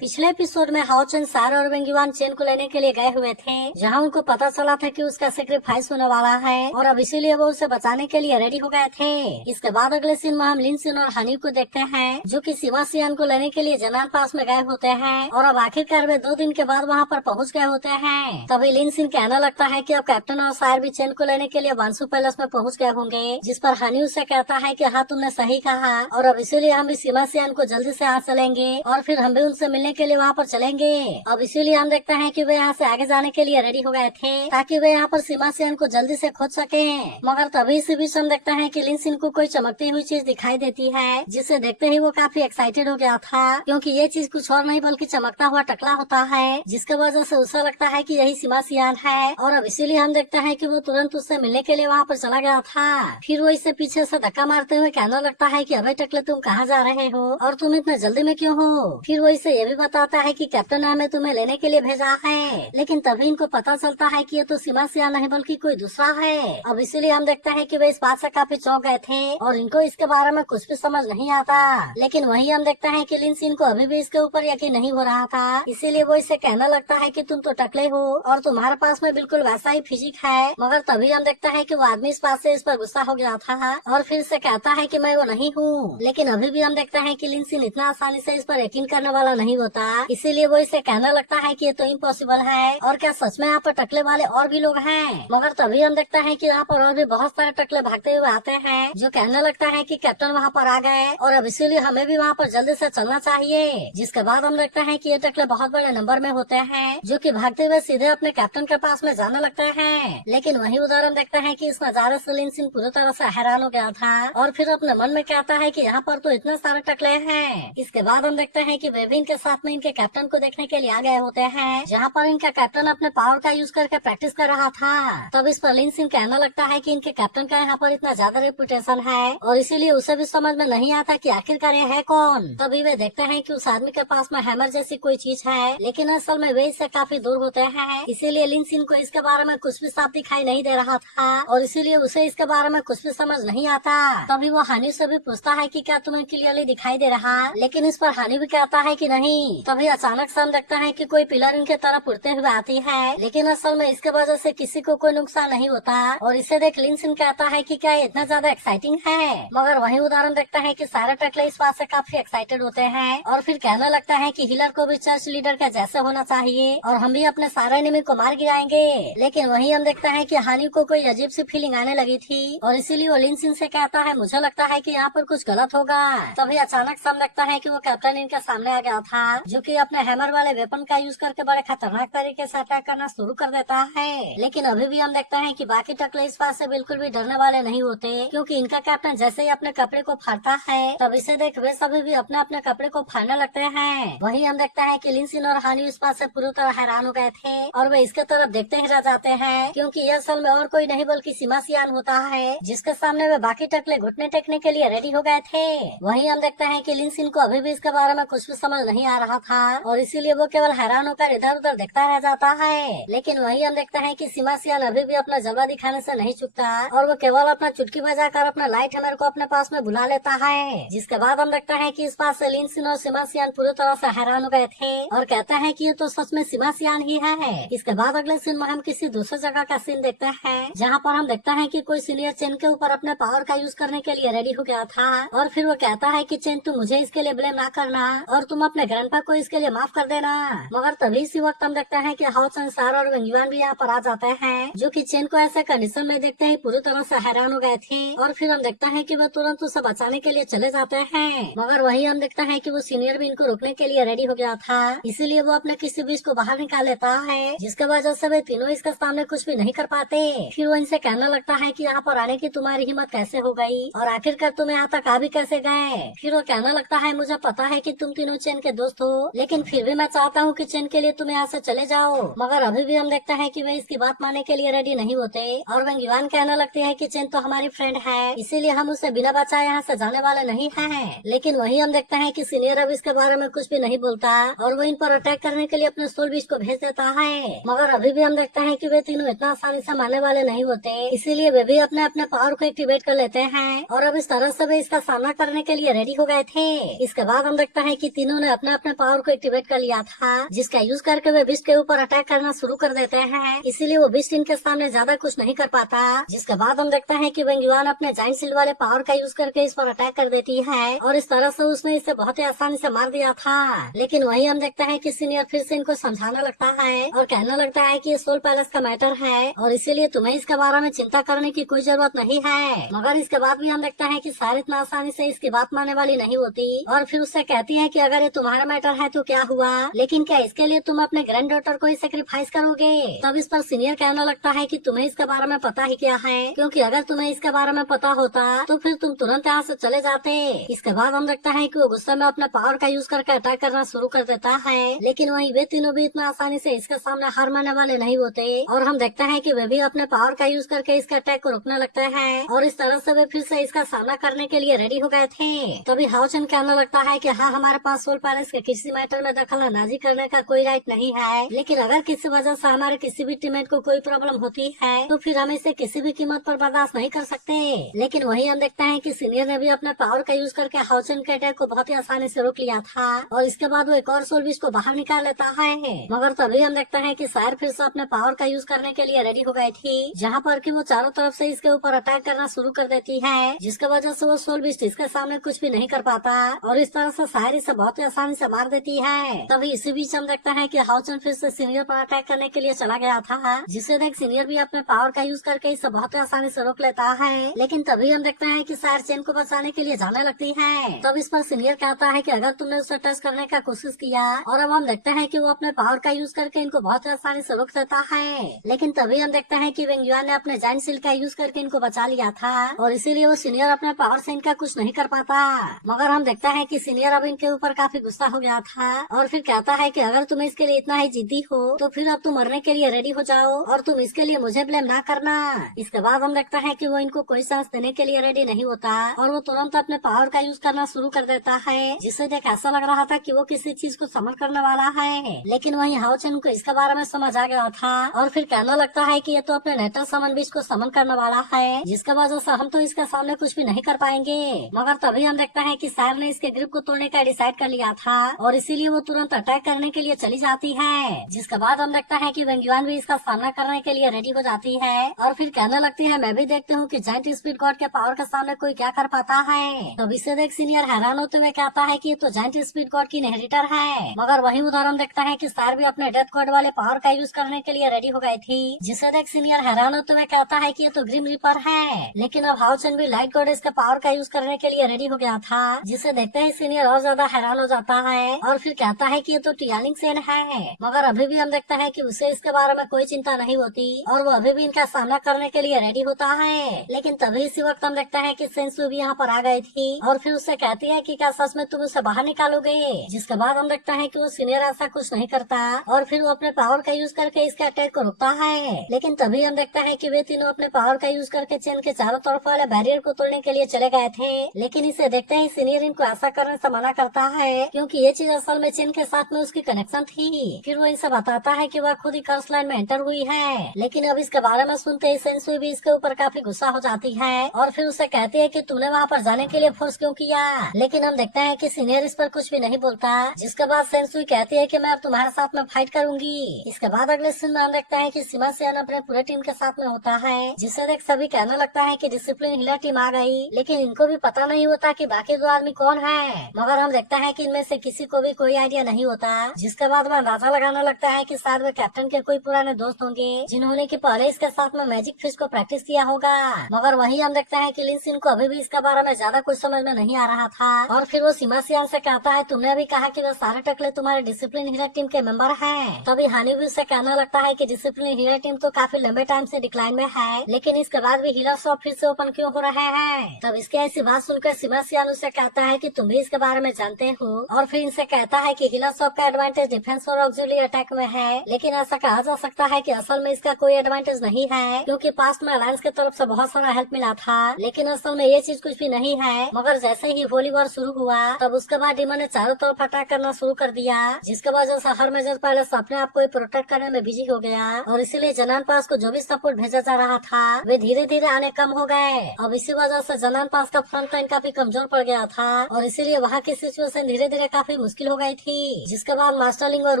पिछले एपिसोड में हाओ चेन सारा और वेंगयुआन चेन को लेने के लिए गए हुए थे, जहां उनको पता चला था कि उसका सेक्रीफाइस होने वाला है और अब इसीलिए वो उसे बचाने के लिए रेडी हो गए थे। इसके बाद अगले सीन में हम लिन सिन और हनी को देखते हैं, जो कि सिमा सियान को लेने के लिए जनान पास में गए होते हैं और अब आखिरकार वे 2 दिन के बाद वहाँ पर पहुँच गए होते हैं। तभी लिन सिन कहने लगता है कि अब कैप्टन और सायर भी चेन को लेने के लिए वांसु पैलेस में पहुँच गए होंगे, जिस पर हनी उससे कहता है कि हाँ तुमने सही कहा और अब इसीलिए हम भी सिमा सियान को जल्दी से आ चलेंगे और फिर हम भी उनसे मिलने के लिए वहाँ पर चलेंगे। अब इसीलिए हम देखते हैं कि वे यहाँ से आगे जाने के लिए रेडी हो गए थे, ताकि वे यहाँ पर सिमा सियान को जल्दी से खोज सके। मगर तभी इसी बीच हम देखते हैं कि लिन सिन को कोई चमकती हुई चीज दिखाई देती है, जिसे देखते ही वो काफी एक्साइटेड हो गया था, क्योंकि ये चीज कुछ और नहीं बल्कि चमकता हुआ टकला होता है, जिसके वजह से उसे लगता है कि यही सिमा सियान है। और अब इसीलिए हम देखते हैं कि वो तुरंत उससे मिलने के लिए वहाँ पर चला गया था। फिर वो इससे पीछे से धक्का मारते हुए कहने लगता है कि अबे टकले तुम कहाँ जा रहे हो और तुम इतने जल्दी में क्यों हो। फिर वो इसे ये भी बताता है कि कैप्टन ने हमें तुम्हें लेने के लिए भेजा है, लेकिन तभी इनको पता चलता है कि ये तो सिमा सियान नहीं बल्कि कोई दूसरा है। अब इसीलिए हम देखते हैं कि वे इस बात से काफी चौंक गए थे और इनको इसके बारे में कुछ भी समझ नहीं आता। लेकिन वहीं हम देखते हैं कि लिन सिन को अभी भी इसके ऊपर यकीन नहीं हो रहा था, इसीलिए वो इसे कहने लगता है कि तुम तो टकले हो और तुम्हारे पास में बिल्कुल वैसा ही फिजिक है। मगर तभी हम देखते हैं कि वो आदमी इस बात से इस पर गुस्सा हो गया था और फिर से कहता है कि मैं वो नहीं हूँ। लेकिन अभी भी हम देखते हैं कि लिन सिन इतना आसानी से इस पर यकीन करने वाला नहीं होता, इसीलिए वो इसे कहने लगता है कि ये तो इम्पॉसिबल है और क्या सच में यहाँ पर टकले वाले और भी लोग हैं। मगर तभी हम देखते हैं कि यहाँ पर और भी बहुत सारे टकले भागते हुए आते हैं, जो कहने लगता है कि कैप्टन वहाँ पर आ गए और अब इसीलिए हमें भी वहाँ पर जल्दी से चलना चाहिए। जिसके बाद हम देखते हैं कि ये टकले बहुत बड़े नंबर में होते हैं, जो कि भागते हुए सीधे अपने कैप्टन के पास में जाने लगते हैं। लेकिन वही उधर हम देखते हैं कि इस नजारे से लिन सिन पूरी तरह से हैरान हो गया था और फिर अपने मन में कहता है कि यहाँ पर तो इतने सारे टकले हैं। इसके बाद हम देखते हैं कि वे भी इनके साथ में इनके कैप्टन को देखने के लिए आ गए होते हैं, जहाँ पर इनका कैप्टन अपने पावर का यूज करके प्रैक्टिस कर रहा था। तब इस पर लिन सिन कहने लगता है कि इनके कैप्टन का यहाँ पर इतना ज्यादा रेपुटेशन है और इसीलिए उसे भी समझ में नहीं आता कि आखिरकार ये है कौन। तभी वे देखते हैं कि उस आदमी के पास में हैमर जैसी कोई चीज है, लेकिन असल में वे इससे काफी दूर होते हैं, इसीलिए लिन सिन को इसके बारे में कुछ भी साफ दिखाई नहीं दे रहा था और इसीलिए उसे इसके बारे में कुछ भी समझ नहीं आता। तभी वो हनी से भी पूछता है कि क्या तुम्हें क्लियरली दिखाई दे रहा, लेकिन इस पर हनी भी कहता है कि नहीं। तभी अचानक से हम देखते हैं कि कोई पिलर इनके तरफ उड़ते हुए आती है, लेकिन असल में इसके वजह से किसी को कोई नुकसान नहीं होता और इसे देख लिन सिन कहता है कि क्या ये इतना ज्यादा एक्साइटिंग है। मगर वही उदाहरण देखता है कि सारे टकले इस बात से काफी एक्साइटेड होते हैं और फिर कहने लगता है कि हिलर को भी चर्च लीडर के जैसे होना चाहिए और हम भी अपने सारे एनिमी को मार गिराएंगे। लेकिन वही हम देखते हैं कि हानि को कोई अजीब सी फीलिंग आने लगी थी और इसीलिए वो लिन सिन से कहता है मुझे लगता है कि यहाँ पर कुछ गलत होगा। तभी अचानक से हम देखता है कि वो कैप्टन इनके सामने आ गया था, जो कि अपने हैमर वाले वेपन का यूज करके बड़े खतरनाक तरीके से अटैक करना शुरू कर देता है। लेकिन अभी भी हम देखते हैं कि बाकी टकले इस बात से बिल्कुल भी डरने वाले नहीं होते, क्योंकि इनका कैप्टन जैसे ही अपने कपड़े को फाड़ता है तब इसे देख वे सभी भी अपने अपने कपड़े को फाड़ने लगते हैं। वहीं हम देखते हैं कि लिन सिन और हानि इस बात से पूरी तरह हैरान हो गए थे और वे इसके तरफ देखते ही रह जाते हैं, क्योंकि यह असल में और कोई नहीं बल्कि सिमा सियान होता है, जिसके सामने वे बाकी टकले घुटने टेकने के लिए रेडी हो गए थे। वहीं हम देखते हैं कि लिन सिन को अभी भी इसके बारे में कुछ भी समझ नहीं आ रहा था और इसीलिए वो केवल हैरान होकर इधर उधर देखता रह जाता है। लेकिन वहीं हम देखते हैं कि सिमा सियान अभी भी अपना जलवा दिखाने से नहीं चुकता और वो केवल अपना चुटकी बजाकर अपना लाइट हैमर को अपने पास में बुला लेता है। जिसके बाद हम देखते हैं कि इस बात से लिन सिन और सिमा सियान पूरी तरह से हैरान हो गए थे और कहते हैं कि ये तो सच में सिमा सियान ही है। इसके बाद अगले सीन में हम किसी दूसरे जगह का सीन देखते हैं, जहाँ पर हम देखते हैं कि कोई सीनियर चेन के ऊपर अपने पावर का यूज करने के लिए रेडी हो गया था और फिर वो कहता है कि चेन तुम मुझे इसके लिए ब्लेम ना करना और तुम अपने ग्रैंडपा को इसके लिए माफ कर देना। मगर तभी इसी वक्त हम देखते हैं कि हाओ चेन सारा और वेंगयुआन भी यहाँ पर आ जाते हैं, जो कि चेन को ऐसे कंडीशन में देखते ही पूरी तरह से हैरान हो गए थे और फिर हम देखते हैं कि वो तुरंत उसे बचाने के लिए चले जाते हैं। मगर वही हम देखते हैं कि वो सीनियर भी इनको रोकने के लिए रेडी हो गया था, इसीलिए वो अपने किसी बीच को बाहर निकाल लेता है, जिसके वजह से वे तीनों इसके सामने कुछ भी नहीं कर पाते। फिर वो इनसे कहने लगता है कि यहाँ पर आने की तुम्हारी हिम्मत कैसे हो गई और आखिरकार तुम यहाँ तक आ भी कैसे गए। फिर वो कहने लगता है मुझे पता है कि तुम तीनों चेन के दोस्त हो, लेकिन फिर भी मैं चाहता हूँ कि चेन के लिए तुम यहाँ से चले जाओ। मगर अभी भी हम देखते हैं कि वे इसकी बात मानने के लिए रेडी नहीं होते और वेंगयुआन कहने लगती है कि चेन तो हमारी फ्रेंड है, इसीलिए हम उसे बिना बचाए यहाँ से जाने वाले नहीं हैं। लेकिन वही हम देखते हैं कि सीनियर अब इसके बारे में कुछ भी नहीं बोलता और वो इन पर अटैक करने के लिए अपने सोल बीच को भेज देता है। मगर अभी भी हम देखते हैं कि वे तीनों इतना आसानी से मारने वाले नहीं होते, इसीलिए वे भी अपने अपने पावर को एक्टिवेट कर लेते हैं और अब इस तरह से वे इसका सामना करने के लिए रेडी हो गए थे। इसके बाद हम देखते हैं कि तीनों ने अपने अपने अपने पावर को एक्टिवेट कर लिया था, जिसका यूज करके वे बिस्ट के ऊपर अटैक करना शुरू कर देते हैं। इसीलिए वो बिस्ट इनके सामने ज्यादा कुछ नहीं कर पाता। जिसके बाद हम देखते हैं कि वेंग युआन अपने जाइंट सील वाले पावर का यूज करके इस पर अटैक कर देती है और इस तरह से उसने इसे बहुत ही आसानी से मार दिया था। लेकिन वही हम देखते हैं कि सीनियर फिर से इनको समझाने लगता है और कहने लगता है कि ये सोल पैलेस का मैटर है और इसीलिए तुम्हें इसके बारे में चिंता करने की कोई जरूरत नहीं है। मगर इसके बाद भी हम देखते हैं कि सारी इतना आसानी से इसकी बात मानने वाली नहीं होती और फिर उससे कहती है कि अगर ये तुम्हारा मैटर है तो क्या हुआ, लेकिन क्या इसके लिए तुम अपने ग्रैंड डॉटर को ही सेक्रीफाइस करोगे। तब इस पर सीनियर कहने लगता है कि तुम्हें इसके बारे में पता ही क्या है, क्योंकि अगर तुम्हें इसके बारे में पता होता तो फिर तुम तुरंत यहाँ से चले जाते। इसके बाद हम देखते हैं कि वो गुस्से में अपने पावर का यूज करके अटैक करना शुरू कर देता है, लेकिन वहीं वे तीनों भी इतना आसानी से इसके सामने हार मानने वाले नहीं होते और हम देखते हैं कि वे भी अपने पावर का यूज करके इसके अटैक को रोकने लगते हैं और इस तरह से वे फिर से इसका सामना करने के लिए रेडी हो गए थे। तभी हाओचन कहने लगता है कि हाँ, हमारे पास सोल पैलेस के किसी मैटर में दखल अंदाजी करने का कोई राइट नहीं है, लेकिन अगर किसी वजह से हमारे किसी भी टीममेट को कोई प्रॉब्लम होती है तो फिर हम इसे किसी भी कीमत पर बर्दाश्त नहीं कर सकते। लेकिन वही हम देखते हैं कि सीनियर ने भी अपने पावर का यूज करके हाओचन के अटैक को बहुत ही आसानी से रोक लिया था और इसके बाद वो एक और सोल बिस्ट को बाहर निकाल लेता है। मगर तभी हम देखते हैं कि सायर फिर से अपने पावर का यूज करने के लिए रेडी हो गई थी, जहाँ पर कि वो चारों तरफ से इसके ऊपर अटैक करना शुरू कर देती है, जिसके वजह से वो सोल बिस्ट इसके सामने कुछ भी नहीं कर पाता और इस तरह से सायर इसे बहुत ही आसानी से मार देती है। तभी इसी बीच हम देखते हैं कि हाओचन फिर से सीनियर पर अटैक करने के लिए चला गया था, जिसे देख सीनियर भी अपने पावर का यूज करके इसे बहुत ही आसानी से रोक लेता है। लेकिन तभी हम देखते हैं कि सायर चेन को बचाने के लिए जाने लगती है। तब इस पर सीनियर कहता है कि अगर तुमने उसे टच करने का कोशिश किया, और अब हम देखते हैं कि वो अपने पावर का यूज करके इनको बहुत आसानी से रोक देता है। लेकिन तभी हम देखते हैं कि वेंग युआन ने अपने जाइंट सील का यूज करके इनको बचा लिया था और इसीलिए वो सीनियर अपने पावर से इनका कुछ नहीं कर पाता। मगर हम देखते हैं कि सीनियर अब इनके ऊपर काफी गुस्सा हो गया था और फिर कहता है कि अगर तुम इसके लिए इतना ही जिद्दी हो तो फिर अब तुम मरने के लिए रेडी हो जाओ और तुम इसके लिए मुझे ब्लेम ना करना। इसके बाद हम देखते हैं कि वो इनको कोई चांस देने के लिए रेडी नहीं होता और वो तुरंत अपने पावर का यूज करना शुरू कर देता है, जिससे देख ऐसा लग रहा था कि वो किसी चीज को समन करने वाला है। लेकिन वहीं हाओचन को इसके बारे में समझ आ गया था और फिर कहने लगता है कि ये तो अपने नेटल समन बीच को समन करने वाला है, जिसके वजह से हम तो इसके सामने कुछ भी नहीं कर पाएंगे। मगर तभी हम देखते हैं कि सायर ने इसके ग्रिप को तोड़ने का डिसाइड कर लिया था और इसीलिए वो तुरंत अटैक करने के लिए चली जाती है। जिसके बाद हम देखते हैं कि वेंग युआन भी इसका सामना करने के लिए रेडी हो जाती है और फिर कहने लगती है, मैं भी देखती हूँ कि जाइंट स्पीड गॉड के पावर के सामने कोई क्या कर पाता है। तब इसे देख सीनियर हैरान होते हुए कहता है कि ये तो जाइंट स्पीड गॉड की इनहेरिटर है। मगर वही उधर हम देखता है कि सायर भी अपने डेथ गॉड वाले पावर का यूज करने के लिए रेडी हो गई थी, जिसे देख सीनियर हैरान होते हुए कहता है कि ये तो ग्रिम रिपर है। लेकिन अब हाओचन भी लाइट गॉडेस के पावर का यूज करने के लिए रेडी हो गया था, जिसे देखते ही सीनियर और ज्यादा हैरान हो जाता है और फिर कहता है कि ये तो टियालिंग सेन है। मगर अभी भी हम देखता है कि उसे इसके बारे में कोई चिंता नहीं होती और वो अभी भी इनका सामना करने के लिए रेडी होता है। लेकिन तभी इसी वक्त हम देखता है कि सेंसु भी यहाँ पर आ गई थी और फिर उससे कहती है कि क्या सच में तुम उसे बाहर निकालोगे। जिसके बाद हम देखता है कि वो सीनियर ऐसा कुछ नहीं करता और फिर वो अपने पावर का यूज करके इसके अटैक को रोकता है। लेकिन तभी हम देखता है कि वे तीनों अपने पावर का यूज करके चेन के चारों तरफ वाले बैरियर को तोड़ने के लिए चले गए थे। लेकिन इसे देखते ही सीनियर इनको ऐसा करने से मना करता है, क्योंकि ये चीज असल में चेन के साथ में उसकी कनेक्शन थी। फिर वो इसे बताता है कि वह खुद ही कर्स लाइन में एंटर हुई है। लेकिन अब इसके बारे में सुनते ही सेंसुई भी इसके ऊपर काफी गुस्सा हो जाती है और फिर उसे कहती है कि तूने वहाँ पर जाने के लिए फोर्स क्यों किया। लेकिन हम देखते हैं कि सीनियर इस पर कुछ भी नहीं बोलता, जिसके बाद सेंसुई कहती है कि मैं अब तुम्हारे साथ में फाइट करूंगी। इसके बाद अगले सीन में हम देखते हैं कि सीमा सियान अपने पूरे टीम के साथ में होता है, जिससे देख सभी कहने लगता है कि डिसिप्लिन हिलर टीम आ गई। लेकिन इनको भी पता नहीं होता कि बाकी दो आदमी कौन है। मगर हम देखते हैं कि इनमें से किसी को भी कोई आइडिया नहीं होता। जिसके बाद वह अंदाजा लगाने लगता है कि शायद वे कैप्टन के कोई पुराने दोस्त होंगे, जिन्होंने कि पहले इसके साथ में मैजिक फिश को प्रैक्टिस किया होगा। मगर वही हम देखते हैं कि लिंसिन को अभी भी इसके बारे में ज्यादा कुछ समझ में नहीं आ रहा था और फिर वो सीमा सियान से कहता है, तुमने अभी कहा कि वे सारे टकले तुम्हारे डिसिप्लिन हिलर टीम के मेंबर हैं। तभी हानी भी उससे कहने लगता है कि डिसिप्लिन हिलर टीम तो काफी लंबे टाइम से डिक्लाइन में है, लेकिन इसके बाद भी हिलर शॉप फिर से ओपन क्यों हो रहे हैं। तब इसके ऐसी बात सुनकर सीमा सियान उससे कहता है कि तुम भी इसके बारे में जानते हो और फिर इनसे कहता है कि हिलर शॉप का एडवांटेज डिफेंस और ऑक्सिलरी अटैक में है, लेकिन ऐसा कहा जा सकता है कि असल में इसका कोई एडवांटेज नहीं है, क्योंकि पास्ट में अलायंस की तरफ से बहुत सारा हेल्प मिला था। लेकिन असल में ये चीज कुछ भी नहीं है। मगर जैसे ही होली वॉर शुरू हुआ तब उसके बाद डीमन ने चारों तरफ अटैक करना शुरू कर दिया, जिसके वजह से हर मेजर पहले अपने आप को प्रोटेक्ट करने में बिजी हो गया और इसीलिए जनान पास को जो भी सपोर्ट भेजा जा रहा था वे धीरे धीरे आने कम हो गए। अब इसी वजह से जनान पास का फ्रंट लाइन काफी कमजोर पड़ गया था और इसीलिए वहाँ की सिचुएशन धीरे धीरे काफी मुश्किल हो गई थी। जिसके बाद मास्टर लिंग और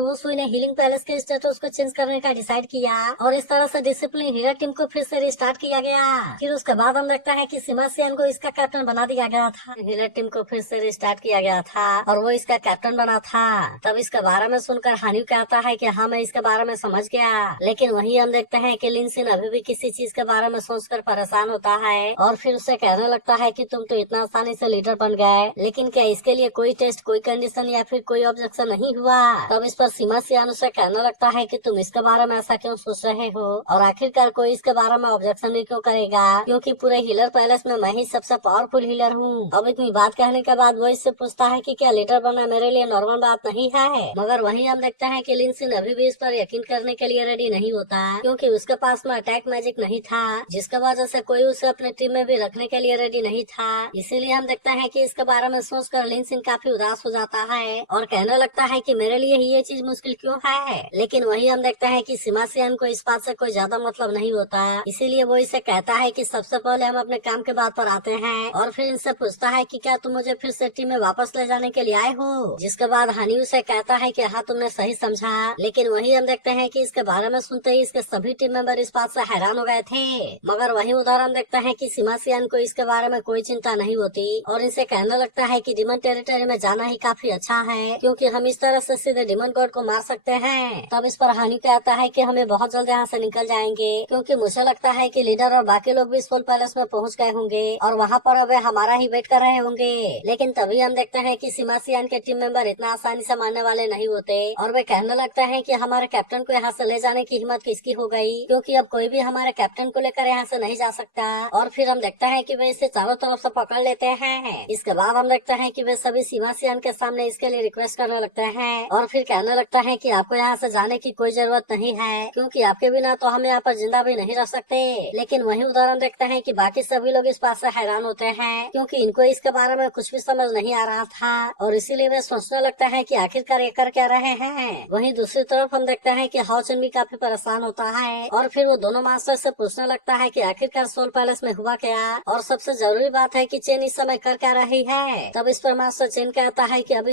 वू सुई ने हीलिंग पैलेस के स्टेटस को चेंज करने का डिसाइड किया और इस तरह से डिसिप्लिन हीरा टीम को फिर से रिस्टार्ट किया गया। फिर उसके बाद हम देखता है कि सीमा सियान को इसका कैप्टन बना दिया गया था। हीरा टीम को फिर से रिस्टार्ट किया गया था और वो इसका कैप्टन बना था। तब इसके बारे में सुनकर हानियू कहता है कि हाँ, मैं इसके बारे में समझ गया। लेकिन वही हम देखते हैं कि लिन सिन अभी भी किसी चीज के बारे में सोचकर परेशान होता है और फिर उसे कहने लगता है कि तुम तो इतना आसानी से लीडर बन गए, लेकिन क्या इसके लिए कोई टेस्ट, कोई कंडीशन या फिर कोई ऑब्जेक्शन नहीं हुआ? तब इस पर सीमा सियान उसे कहने लगता है कि तुम इसके बारे में ऐसा क्यों सोच रहे हो और आखिरकार कोई इसके बारे में ऑब्जेक्शन भी क्यों करेगा, क्योंकि पूरे हीलर पैलेस में मैं ही सबसे पावरफुल हीलर हूँ। अब इतनी बात कहने के बाद वो इससे पूछता है कि क्या लीडर बनना मेरे लिए नॉर्मल बात नहीं है? मगर वहीं हम देखते हैं कि लिन सिन अभी भी इस पर यकीन करने के लिए रेडी नहीं होता, क्योंकि उसके पास में अटैक मैजिक नहीं था, जिसके वजह से कोई उसे अपने टीम में भी रखने के लिए रेडी नहीं था। इसीलिए हम देखते हैं कि इसके बारे में सोचकर लिन सिन काफी उदास हो जाता है और कहने लगता है कि मेरे लिए ही ये चीज मुश्किल क्यों है। लेकिन वही हम देखते हैं कि सीमा सियान को इस बात से कोई ज्यादा मतलब नहीं होता, इसीलिए वो इसे कहता है कि सबसे पहले हम अपने काम के बात पर आते हैं और फिर इनसे पूछता है कि क्या तुम मुझे फिर से टीम में वापस ले जाने के लिए आए हो? जिसके बाद हनी उसे कहता है कि हाँ, तुमने सही समझा। लेकिन वही हम देखते हैं कि इसके बारे में सुनते ही इसके सभी टीम मेंबर इस बात से हैरान हो गए थे। मगर वही उधर हम देखते हैं कि सीमा सियान को इसके बारे में कोई चिंता नहीं होती और इनसे कहने लगता है कि डिमन टेरिटरी में जाना ही काफी अच्छा है, क्योंकि हम इस तरह से सीधे डिमन गॉड को मार सकते हैं। तब इस पर हानि कहता है कि हमें बहुत जल्द यहाँ से निकल जाएंगे, क्योंकि मुझे लगता है कि लीडर और बाकी लोग भी सोल पैलेस में पहुँच गए होंगे और वहाँ पर वे हमारा ही वेट कर रहे होंगे। लेकिन तभी हम देखते हैं कि सीमा सियान के टीम मेंबर इतना आसानी से मारने वाले नहीं होते और वे कहने लगता है कि हमारे कैप्टन को यहाँ से ले जाने की हिम्मत किसकी हो गई, क्योंकि अब कोई भी हमारे कैप्टन को लेकर यहाँ से नहीं जा सकता। और फिर हम देखते हैं कि वे इसे चारों तरफ से पकड़ लेते हैं। इसके बाद हम देखते हैं कि वे सभी सीमा सियान के सामने इसके लिए रिक्वेस्ट करने लगते हैं और फिर कहने लगता है कि आपको यहाँ से जाने की कोई जरूरत नहीं है, क्योंकि आपके बिना तो हम यहाँ पर जिंदा भी नहीं रह सकते। लेकिन वही उदाहरण देखते हैं कि बाकी सभी लोग इस बात से हैरान होते हैं, क्योंकि इनको इसके बारे में कुछ भी समझ नहीं आ रहा था और इसीलिए वे सोचने लगता है कि आखिरकार ये कर क्या रहे हैं। वहीं दूसरी तरफ हम देखते हैं कि हाओ चुन भी काफी परेशान होता है और फिर वो दोनों मास्टर से पूछने लगता है कि आखिरकार सोल पैलेस में हुआ क्या और सबसे जरूरी बात है कि चेन इस समय कर क्या रही है। तब इस पर मास्टर चेन कहता है कि अब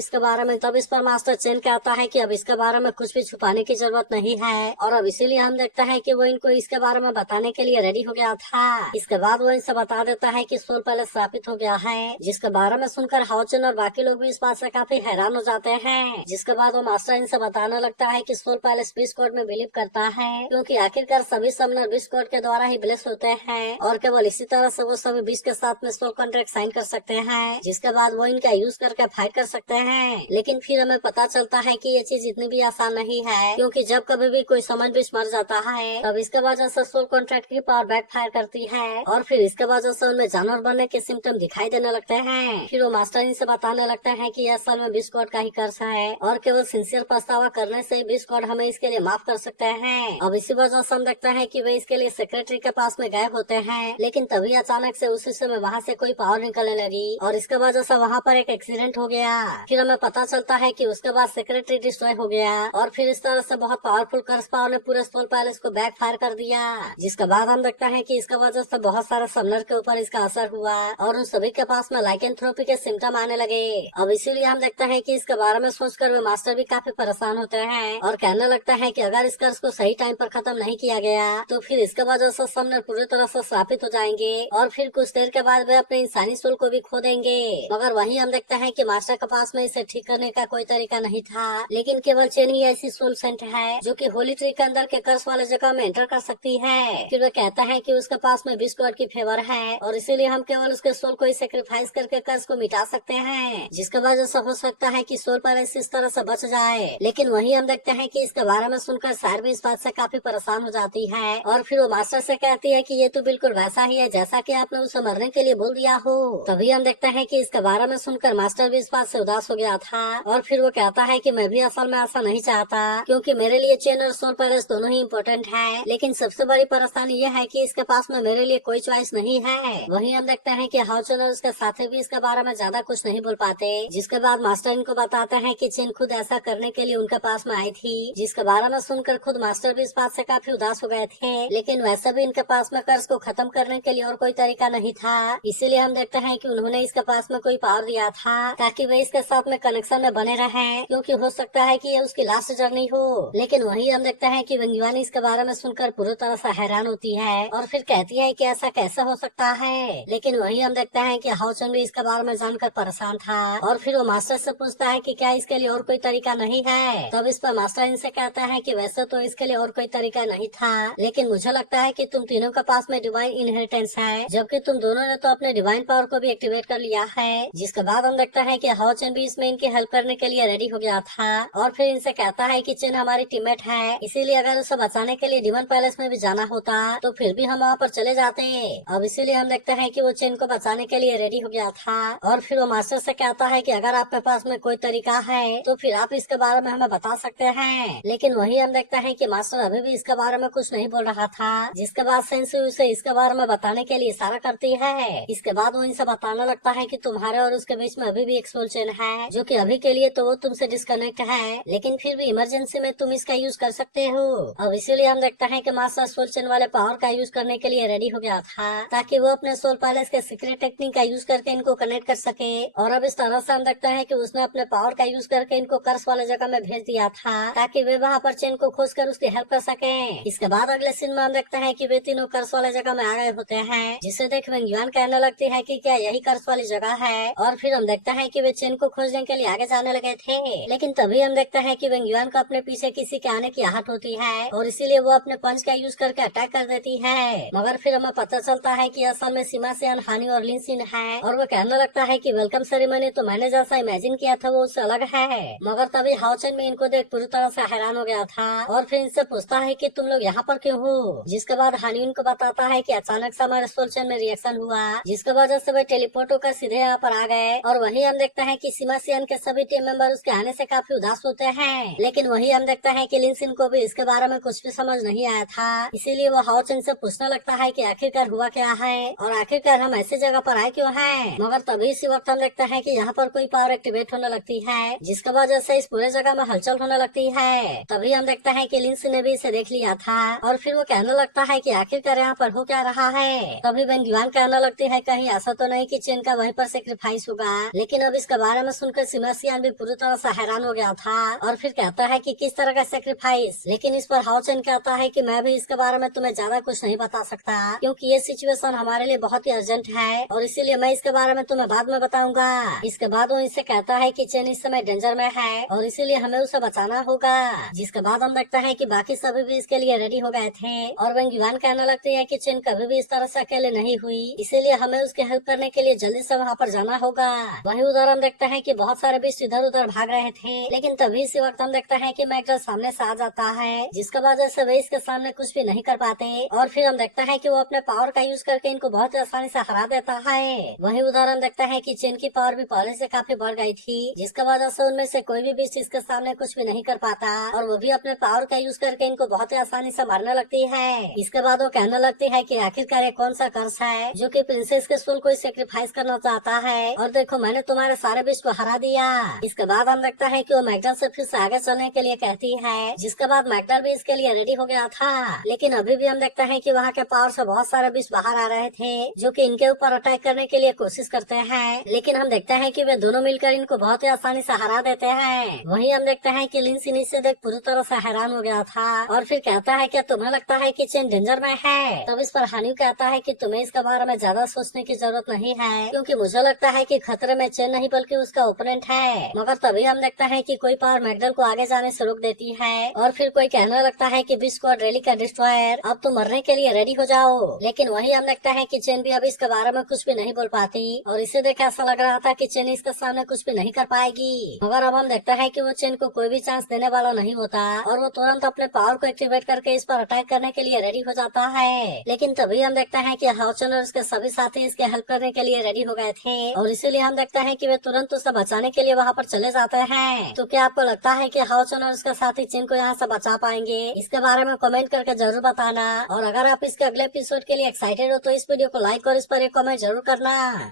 इसके बारे में कुछ भी छुपाने की जरूरत नहीं है और अब इसीलिए हम देखते हैं कि वो इनको इसके बारे में बताने के लिए रेडी हो गया था। इसके बाद वो इनसे बता देता है कि सोल पैलेस स्थापित हो गया है, जिसके बारे में सुनकर हाओ चुन और बाकी लोग भी इस बात से काफी हैरान हो जाते हैं। जिसके बाद वो मास्टर इनसे बताने लगता है कि सोल पैलेस बीस्ट गॉड में बिलीव करता है, क्योंकि आखिरकार सभी समनर बीस्ट गॉड के द्वारा ही ब्लेस होते हैं और केवल इसी तरह से वो सभी बीस्ट के साथ में सोल कॉन्ट्रैक्ट साइन कर सकते हैं, जिसके बाद वो इनका यूज करके फाइट कर सकते हैं। लेकिन फिर हमें पता चलता है कि ये चीज इतनी भी आसान नहीं है, क्योंकि जब कभी भी कोई समन बीस्ट मर जाता है तब इसके वजह से सोल कॉन्ट्रैक्ट की पावर बैक फायर करती है और फिर इसके वजह से उनमें जानवर बनने के सिम्टम दिखाई देने लगते हैं। फिर वो मास्टर इनसे बताने लगता है कि यह असल में बीस्ट गॉड का ही कर्ज है और केवल सिंसियर पछतावा करने से बीस्ट गॉड हमें इसके लिए माफ कर सकते हैं। अब इसी वजह से हम देखते हैं कि वे इसके लिए सेक्रेटरी के पास में गए होते हैं, लेकिन तभी अचानक से उसी समय वहाँ से कोई पावर निकलने लगी और इसके वजह से वहाँ पर एक एक्सीडेंट हो गया। फिर हमें पता चलता है कि उसके बाद सेक्रेटरी डिस्ट्रॉय हो गया और फिर इस तरह से बहुत पावरफुल कर्ज पावर ने पूरे सोल पैलेस को बैक फायर कर दिया। जिसके बाद हम देखते हैं कि इसका वजह से बहुत सारे समनर के ऊपर इसका असर हुआ और उन सभी के पास में लाइकेंथ्रोपी के सिम्टम आने लगे। अब इसीलिए हम देखते हैं कि इसके बारे में सोचकर वे मास्टर भी काफी परेशान होते हैं और कहने लगता है कि अगर इस कर्ज को सही टाइम पर खत्म नहीं किया गया तो फिर इसके वजह से समनर पूरी तरह से श्रापित हो जाएंगे और फिर कुछ देर के बाद वे अपने इंसानी सोल को भी खो देंगे। मगर वहीं हम देखते हैं कि मास्टर के पास में इसे ठीक करने का कोई तरीका नहीं था, लेकिन केवल चेन ही ऐसी सोल सेंट है जो कि होली ट्री के अंदर के कर्ज वाले जगह में एंटर कर सकती है। फिर वह कहता है कि उसके पास में बीस्ट गॉड की फेवर है और इसीलिए हम केवल उसके सोल को ही सेक्रीफाइस करके कर्ज को मिटा सकते हैं, जिसके वजह से हो सकता है कि सोल पैलेस इस तरह से बच जाए। लेकिन वहीं हम देखते हैं कि इसके बारे में सुनकर सार भी इस बात से काफी परेशान हो जाती है और फिर वो मास्टर से कहती है कि ये तो बिल्कुल वैसा ही है जैसा कि आपने उसे मरने के लिए बोल दिया हो। तभी हम देखते हैं कि इसके बारे में सुनकर मास्टर भी इस बात से उदास हो गया था और फिर वो कहता है कि मैं भी असल में ऐसा नहीं चाहता, क्योंकि मेरे लिए चेन और सोल पैलेस दोनों ही इम्पोर्टेंट है, लेकिन सबसे बड़ी परेशानी यह है कि इसके पास में मेरे लिए कोई चॉइस नहीं है। वहीं हम देखते हैं कि हाओ चुन और उसके साथी भी इसके बारे में ज्यादा कुछ नहीं बोल पाते, जिसके बाद मास्टर इनको बताते हैं कि चेन खुद ऐसा करने के लिए उनके पास में आई थी, जिसके बारे में सुनकर खुद मास्टर भी इस बात से काफी उदास हो गए थे। लेकिन वैसे भी इनके पास में कर्ज को खत्म करने के लिए और कोई तरीका नहीं था, इसीलिए हम देखते हैं कि उन्होंने इसके पास में कोई पावर दिया था ताकि वे इसके साथ साथ में कनेक्शन में बने रहे, क्योंकि हो सकता है कि ये उसकी लास्ट जर्नी हो। लेकिन वही हम देखते हैं कि वेंगिवान इसके बारे में सुनकर पूरी तरह से हैरान होती है और फिर कहती है कि ऐसा कैसे हो सकता है। लेकिन वही हम देखते हैं कि हाओचन भी इसके बारे में जानकर परेशान था और फिर वो मास्टर से पूछता है कि क्या इसके लिए और कोई तरीका नहीं है। तब इस पर मास्टर इनसे कहता है कि वैसे तो इसके लिए और कोई तरीका नहीं था, लेकिन मुझे लगता है कि तुम तीनों के पास में डिवाइन इनहेरिटेंस है, जबकि तुम दोनों ने तो अपने डिवाइन पावर को भी एक्टिवेट कर लिया है। जिसके बाद हम देखते हैं कि हाओचन भी इसमें इनकी हेल्प करने के लिए रेडी हो गया था और फिर इनसे कहता है कि चेन हमारी टीममेट है, इसीलिए अगर उसे बचाने के लिए डिमन पैलेस में भी जाना होता तो फिर भी हम वहाँ पर चले जाते। अब इसीलिए हम देखते हैं कि वो चेन को बचाने के लिए रेडी हो गया था और फिर वो मास्टर से कहता है कि अगर आपके पास में कोई तरीका है तो फिर आप इसके बारे में हमें बता सकते हैं। लेकिन वही हम देखते हैं कि मास्टर अभी भी इसके बारे में कुछ नहीं बोल रहा था, जिसके बाद सेंसु उसे इसके बारे में बताने के लिए इशारा करती है। इसके बाद वो इनसे बताने लगता है कि तुम्हारे और उसके बीच में अभी भी एक सोल चेन है, जो कि अभी के लिए तो वो तुमसे डिस्कनेक्ट है, लेकिन फिर भी इमरजेंसी में तुम इसका यूज कर सकते हो। अब इसीलिए हम देखते हैं कि मास्टर सोल चेन वाले पावर का यूज करने के लिए रेडी हो गया था ताकि वो अपने सोल पैलेस के सीक्रेट टेक्निक का यूज करके इनको कनेक्ट कर सके। और अब इस तरह से हम देखते हैं कि उसने अपने पावर का यूज करके इनको कर्स वाले जगह में भेज दिया था ताकि वे वहाँ पर चेन को खोज कर उसकी हेल्प कर सके। इसके बाद अगले सीन में हम देखते हैं कि वे तीनों कर्स वाले जगह में आ गए होते हैं, जिसे देख वेंगिवान कहने लगती है कि क्या यही कर्स वाली जगह है। और फिर हम देखते हैं कि वे चेन को खोजने के लिए आगे जाने लगे थे, लेकिन तभी हम देखते हैं कि वेंगिवान को अपने पीछे किसी के आने की आहट होती है और इसीलिए वो अपने पंच का यूज करके अटैक कर देती है। मगर फिर हमें पता चलता है कि असल में सीमा से हानि और लिनसिन है और वो कहने लगता है कि वेलकम सेरेमनी तो मैंने जैसा इमेजिन किया था वो उससे अलग है। मगर तभी हाओचन में इनको देख पूरी तरह से हैरान हो गया था और फिर इनसे पूछता है कि तुम लोग यहाँ पर क्यों हो। जिसके बाद हानि उनको बताता है कि अचानक से हमारे सोल चेन में रिएक्शन हुआ, जिसके वजह से वे टेलीपोर्ट होकर सीधे यहाँ पर आ गए। और वही हम देखते हैं कि सीमा सियन के सभी टीम मेंबर उसके आने से काफी उदास होते हैं, लेकिन वही हम देखते हैं कि लिनसिन को भी इसके बारे में कुछ भी समझ नहीं आया था, इसीलिए वो हाओचन से पूछने लगता है कि आखिरकार हुआ क्या है और आखिरकार हम ऐसी जगह पर आए क्यों हैं। मगर तभी इसी वक्त हम देखते हैं कि यहाँ पर कोई पावर एक्टिवेट होने लगती है, जिसके वजह से इस पूरे जगह में हलचल होने लगती है। तभी हम देखते हैं कि लिंस ने भी इसे देख लिया था और फिर वो कहने लगता है कि आखिरकार यहाँ पर हो क्या रहा है। तभी वेंगिवान कहने लगती है कहीं ऐसा तो नहीं कि चेन का वहीं पर सेक्रीफाइस होगा। लेकिन अब इसके बारे में सुनकर सिमरसियान भी पूरी तरह से हैरान हो गया था और फिर कहता है कि किस तरह का सेक्रीफाइस। लेकिन इस पर हाओचन कहता है कि मैं भी इसके बारे में तुम्हें ज्यादा कुछ नहीं बता सकता, क्योंकि ये सिचुएशन हमारे लिए बहुत ही अर्जेंट है और इसीलिए मैं इसके बारे में तुम्हें बाद में बताऊंगा। इसके बाद वो इससे कहता है कि चेन इस समय डेंजर में है और इसीलिए हमें उसे बचाना होगा। जिसके बाद हम देखते हैं कि बाकी सभी भी इसके लिए रेडी हो गए थे और वेंगिवान कहने लगती है कि चेन कभी भी इस तरह से अकेले नहीं हुई, इसीलिए हमें उसकी हेल्प करने के लिए जल्दी से वहाँ पर जाना होगा। वहीं उधर हम देखते हैं कि बहुत सारे बीस्ट इधर उधर भाग रहे थे, लेकिन तभी इसी वक्त हम देखते हैं कि मैगडल सामने से आ जाता है, जिसके वजह से वे इसके सामने कुछ भी नहीं कर पाते और फिर हम देखते हैं कि वो अपने पावर का यूज करके इनको बहुत आसानी से हरा देता है। वहीं उधर हम देखते हैं कि चेन की पावर भी पहले से काफी बढ़ गई थी, जिसके वजह से उनमें से कोई भी बीस्ट इसके सामने कुछ भी नहीं कर पाता और वो भी अपने पावर का यूज करके इनको बहुत ही आसानी से मारने लगती है। इसके बाद वो कहने लगती है कि आखिरकार ये कौन सा कर्स है जो कि प्रिंसेस के सोल को सेक्रीफाइस करना चाहता है और देखो मैंने तुम्हारे सारे बीस्ट को हरा दिया। इसके बाद हम देखता है कि वो मैगडल से फिर से आगे चलने के लिए कहती है, जिसके बाद मैगडल भी इसके लिए रेडी हो गया था। लेकिन अभी भी हम देखते हैं कि वहाँ के पावर से बहुत सारे बीस्ट बाहर आ रहे थे जो कि इनके ऊपर अटैक करने के लिए कोशिश करते हैं, लेकिन हम देखते हैं कि वे दोनों मिलकर इनको बहुत ही आसानी से हरा देते हैं। वहीं हम देखते हैं कि लिन सिनी से देख पूरी तरह से हैरान हो गया था और फिर कहता है क्या तुम्हें लगता है कि चेन डेंजर में है। तब इस पर हानि कहता है कि तुम्हें इसके बारे में ज्यादा सोचने की जरूरत नहीं है, क्योंकि मुझे लगता है कि खतरे में चेन नहीं बल्कि उसका ओपोनेंट है। मगर तभी हम देखते हैं कि कोई पावर मैगडल को आगे जाने से रोक देती है और फिर कोई कहने लगता है कि बिग स्क्वाड रैली का डिस्ट्रॉयर अब तुम मरने के लिए रेडी हो जाओ। लेकिन वही हम देखते हैं कि चेन भी अब इसके बारे में कुछ भी नहीं बोल पाती और इसे देख ऐसा लग रहा था कि चेन इसके सामने कुछ भी नहीं कर पाएगी। मगर अब हम देखते हैं कि वो चेन को कोई भी चांस देने वाला नहीं होता और वो तुरंत अपने पावर को एक्टिवेट करके इस पर अटैक करने के लिए रेडी हो जाता है। लेकिन तभी हम देखते हैं कि हाओचन और उसके सभी साथी इसके हेल्प करने के लिए रेडी हो गए थे और इसीलिए हम देखते हैं कि वे तुरंत उसे बचाने के लिए वहाँ पर चले जाते हैं। तो क्या आपको लगता है कि हाओचन और उसके साथी चेन को यहाँ से बचा पाएंगे? इसके बारे में कमेंट करके जरूर बताना और अगर आप इसके अगले एपिसोड के लिए एक्साइटेड हो तो इस वीडियो को लाइक और इस पर एक कमेंट जरूर करना।